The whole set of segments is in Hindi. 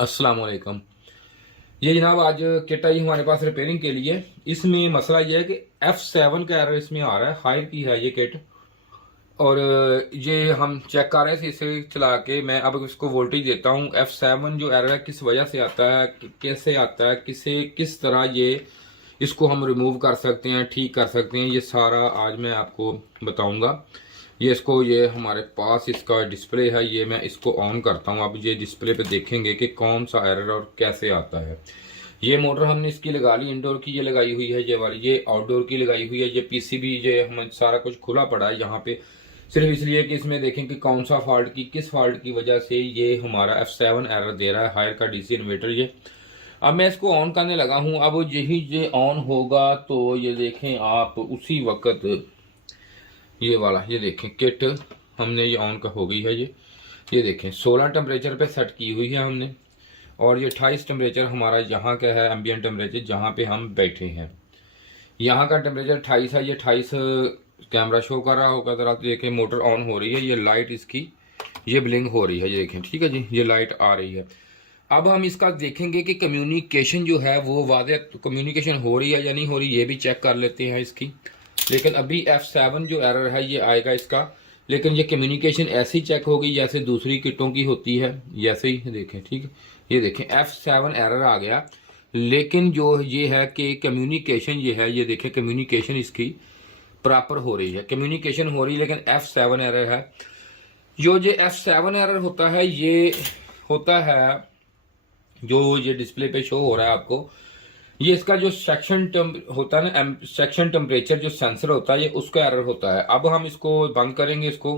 अस्सलाम वालेकुम। ये जनाब आज किट आई हमारे पास रिपेयरिंग के लिए। इसमें मसला ये है कि F7 का एरर इसमें आ रहा है। हायर की है ये किट और ये हम चेक कर रहे थे इसे चला के। मैं अब इसको वोल्टेज देता हूँ। F7 जो एरर है किस वजह से आता है, कैसे आता है, किस तरह ये इसको हम रिमूव कर सकते हैं, ठीक कर सकते हैं, ये सारा आज मैं आपको बताऊंगा। ये हमारे पास इसका डिस्प्ले है, ये मैं इसको ऑन करता हूँ। अब ये डिस्प्ले पे देखेंगे कि कौन सा एरर और कैसे आता है। ये मोटर हमने इसकी लगा ली, इंडोर की ये लगाई हुई है, ये वाली ये आउटडोर की लगाई हुई है। ये पीसीबी ये हमें सारा कुछ खुला पड़ा है यहाँ पे, सिर्फ इसलिए कि इसमें देखें कि कौन सा फॉल्ट की किस फॉल्ट की वजह से ये हमारा F7 एरर दे रहा है। हायर का डीसी इन्वर्टर ये। अब मैं इसको ऑन करने लगा हूँ। अब यही ये ऑन होगा तो ये देखें आप उसी वक्त ये वाला ये देखें किट हमने ये ऑन का हो गई है। ये देखें 16 टेम्परेचर पे सेट की हुई है हमने और ये 28 टेम्परेचर हमारा यहाँ का है, एम्बियंट टेम्परेचर जहाँ पे हम बैठे हैं। यहाँ का टेम्परेचर 28 है। ये 28 कैमरा शो कर रहा होगा। अगर आप देखें मोटर ऑन हो रही है, ये लाइट इसकी ये ब्लिंक हो रही है, ये देखें ठीक है जी, ये लाइट आ रही है। अब हम इसका देखेंगे कि कम्युनिकेशन जो है वो वादे कम्युनिकेशन हो रही है या नहीं हो रही, ये भी चेक कर लेते हैं इसकी। लेकिन अभी F7 जो एरर है ये आएगा इसका, लेकिन ये कम्युनिकेशन ऐसे ही चेक होगी जैसे दूसरी किटों की होती है, जैसे ही देखें ठीक है। ये देखें F7 एरर आ गया, लेकिन जो ये है कि कम्युनिकेशन ये है, ये देखें कम्युनिकेशन इसकी प्रॉपर हो रही है, कम्युनिकेशन हो रही है, लेकिन F7 एरर है। जो ये F7 एरर होता है ये होता है जो ये डिस्प्ले पे शो हो रहा है आपको, ये इसका जो होता है ना, सेक्शन टेम्परेचर जो सेंसर होता है ये उसका एरर होता है। अब हम इसको बंद करेंगे इसको,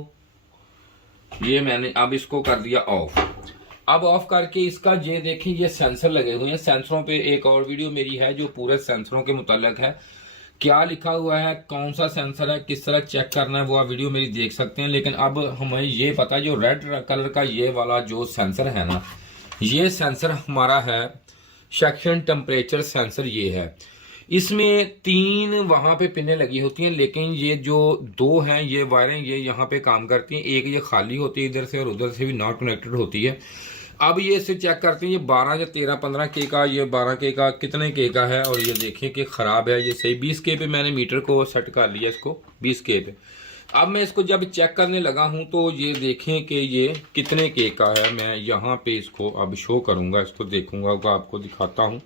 ये मैंने अब इसको कर दिया ऑफ। अब ऑफ करके इसका ये देखें ये सेंसर लगे हुए हैं। सेंसरों पे एक और वीडियो मेरी है जो पूरे सेंसरों के मुतालिक है, क्या लिखा हुआ है, कौन सा सेंसर है, किस तरह चेक करना है, वो आप वीडियो मेरी देख सकते हैं। लेकिन अब हमें ये पता है जो रेड कलर का ये वाला जो सेंसर है ना, ये सेंसर हमारा है सेक्शन टेम्परेचर सेंसर। ये है, इसमें 3 वहां पे पिनें लगी होती हैं, लेकिन ये जो 2 हैं ये वायरें ये यहाँ पे काम करती हैं। एक ये खाली होती है इधर से और उधर से भी नॉट कनेक्टेड होती है। अब ये इसे चेक करते हैं, ये 12 या 13 15 के का, ये 12 के का कितने के का है, और ये देखें कि खराब है। ये सही 20 के पे मैंने मीटर को सेट कर लिया इसको 20 के पे। अब मैं इसको जब चेक करने लगा हूं तो ये देखें कि ये कितने के का है। मैं यहाँ पे इसको अब शो करूंगा, इसको देखूंगा, आपको दिखाता हूं।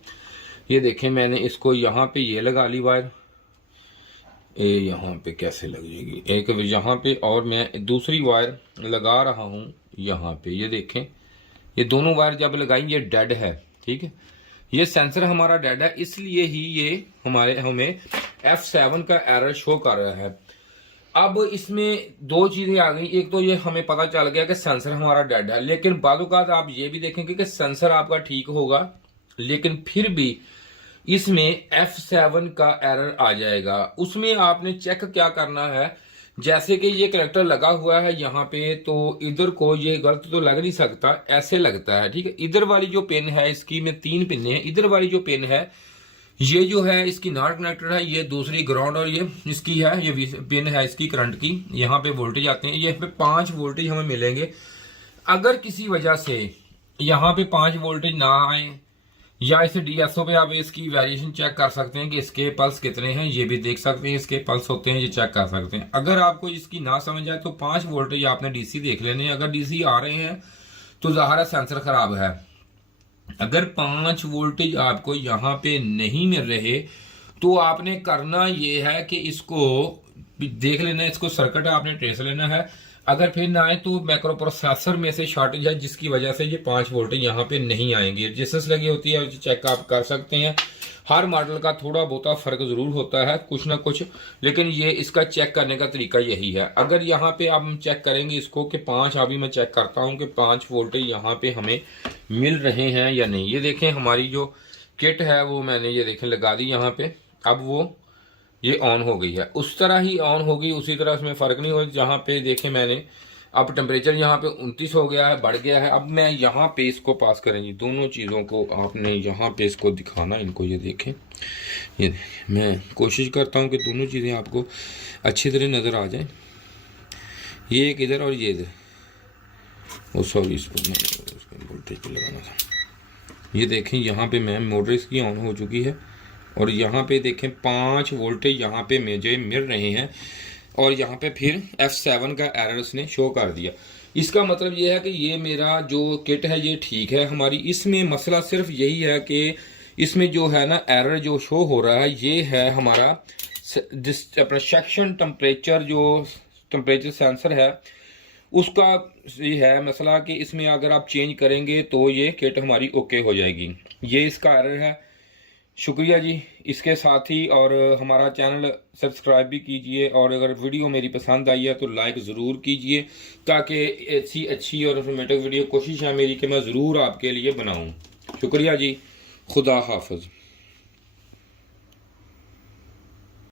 ये देखें मैंने इसको यहाँ पे ये लगा ली वायर, ये यहाँ पे कैसे लग जाएगी एक यहाँ पे, और मैं दूसरी वायर लगा रहा हूँ यहाँ पे। ये देखें ये दोनों वायर जब लगाई ये डेड है, ठीक है। ये सेंसर हमारा डेड है, इसलिए ही ये हमें F7 का एरर शो कर रहा है। अब इसमें 2 चीजें आ गई। एक तो ये हमें पता चल गया कि सेंसर हमारा डेड है, लेकिन बादुकात आप ये भी देखेंगे कि सेंसर आपका ठीक होगा, लेकिन फिर भी इसमें F7 का एरर आ जाएगा। उसमें आपने चेक क्या करना है, जैसे कि ये कनेक्टर लगा हुआ है यहाँ पे, तो इधर को ये गलत तो लग नहीं सकता, ऐसे लगता है, ठीक है। इधर वाली जो पिन है इसकी में 3 पिन है, इधर वाली जो पिन है ये जो है इसकी नॉट कनेक्टेड है, ये दूसरी ग्राउंड, और ये इसकी है, ये पिन है इसकी करंट की। यहाँ पे वोल्टेज आते हैं, ये पे 5 वोल्टेज हमें मिलेंगे। अगर किसी वजह से यहाँ पे 5 वोल्टेज ना आए, या इसे डीएसओ पे आप इसकी वेरिएशन चेक कर सकते हैं कि इसके पल्स कितने हैं, ये भी देख सकते हैं, इसके पल्स होते हैं, ये चेक कर सकते हैं। अगर आपको इसकी ना समझ आए तो 5 वोल्टेज आपने डीसी देख लेने हैं। अगर डीसी आ रहे हैं तो ज़ाहिर है सेंसर खराब है। अगर 5 वोल्टेज आपको यहाँ पे नहीं मिल रहे तो आपने करना ये है कि इसको देख लेना है, इसको सर्किट आपने ट्रेस लेना है। अगर फिर ना आए तो माइक्रो प्रोसेसर में से शॉर्टेज है, जिसकी वजह से ये 5 वोल्टेज यहाँ पे नहीं आएंगे। रेजिस्टेंस लगी होती है, चेक आप कर सकते हैं। हर मॉडल का थोड़ा बहुत फर्क जरूर होता है, कुछ ना कुछ, लेकिन ये इसका चेक करने का तरीका यही है। अगर यहाँ पे अब हम चेक करेंगे इसको कि 5, अभी मैं चेक करता हूँ कि 5 वोल्टेज यहाँ पे हमें मिल रहे हैं या नहीं। ये देखें हमारी जो किट है वो मैंने ये देखें लगा दी यहाँ पे, अब वो ये ऑन हो गई है, उस तरह ही ऑन होगी, उसी तरह उसमें फर्क नहीं हो। जहाँ पे देखें मैंने अब टेम्परेचर यहाँ पे 29 हो गया है, बढ़ गया है। अब मैं यहाँ पे इसको पास करेंगे, दोनों चीज़ों को आपने यहाँ पे इसको दिखाना, इनको ये देखें, ये मैं कोशिश करता हूँ कि दोनों चीज़ें आपको अच्छी तरह नज़र आ जाए। ये एक इधर और ये इधर, वो सॉरी इसको वोल्टेज पे लगाना था। ये देखें यहाँ पे मैम मोटर इसकी ऑन हो चुकी है और यहाँ पे देखें 5 वोल्टेज यहाँ पे मुझे मिल रहे हैं और यहाँ पे फिर F7 का एरर उसने शो कर दिया। इसका मतलब ये है कि ये मेरा जो किट है ये ठीक है हमारी। इसमें मसला सिर्फ यही है कि इसमें जो है ना एरर जो शो हो रहा है ये है हमारा अपना सेक्शन टेम्परेचर, जो टेम्परेचर सेंसर है उसका ये है मसला कि इसमें अगर आप चेंज करेंगे तो ये किट हमारी ओके हो जाएगी। ये इसका एरर है। शुक्रिया जी। इसके साथ ही और हमारा चैनल सब्सक्राइब भी कीजिए और अगर वीडियो मेरी पसंद आई है तो लाइक ज़रूर कीजिए ताकि ऐसी अच्छी और इन्फॉर्मेटिव वीडियो कोशिश है मेरी कि मैं ज़रूर आपके लिए बनाऊं। शुक्रिया जी। खुदा हाफिज़।